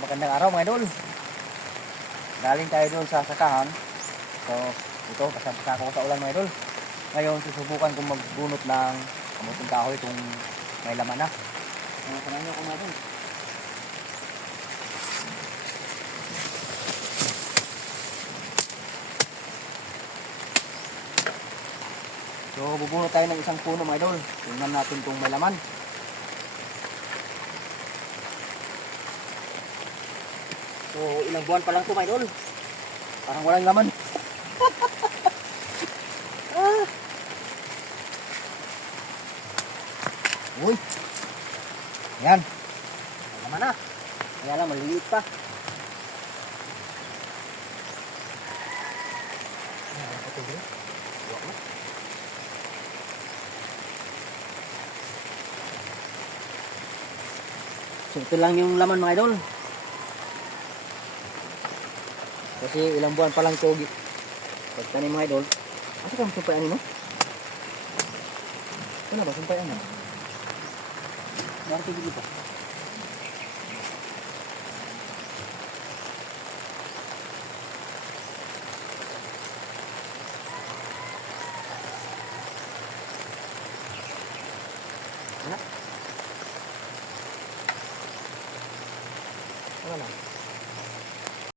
magandang araw mga idol. Galing tayo doon sa sakahan. So, ito, kasama ako sa ulan mga idol. Ngayon, susubukan kong magbunot ng kamuting kahoy kung may laman na. Samahan niyo ako mga idol. So, bubunot tayo ng isang puno mga idol. Tingnan natin kung may laman. So, ilang buwan pa lang ito mga idol. Parang walang laman. Uy. Yan. May laman na. Kaya lang, maliliit pa. So, ito lang yung laman mga idol. Kasi ilang buwan pa lang ito pagtanim mga idol. Asa ka sumpayan mo? Ano ba sumpayan mo? Bakit hindi pa? Ano? Ano lang?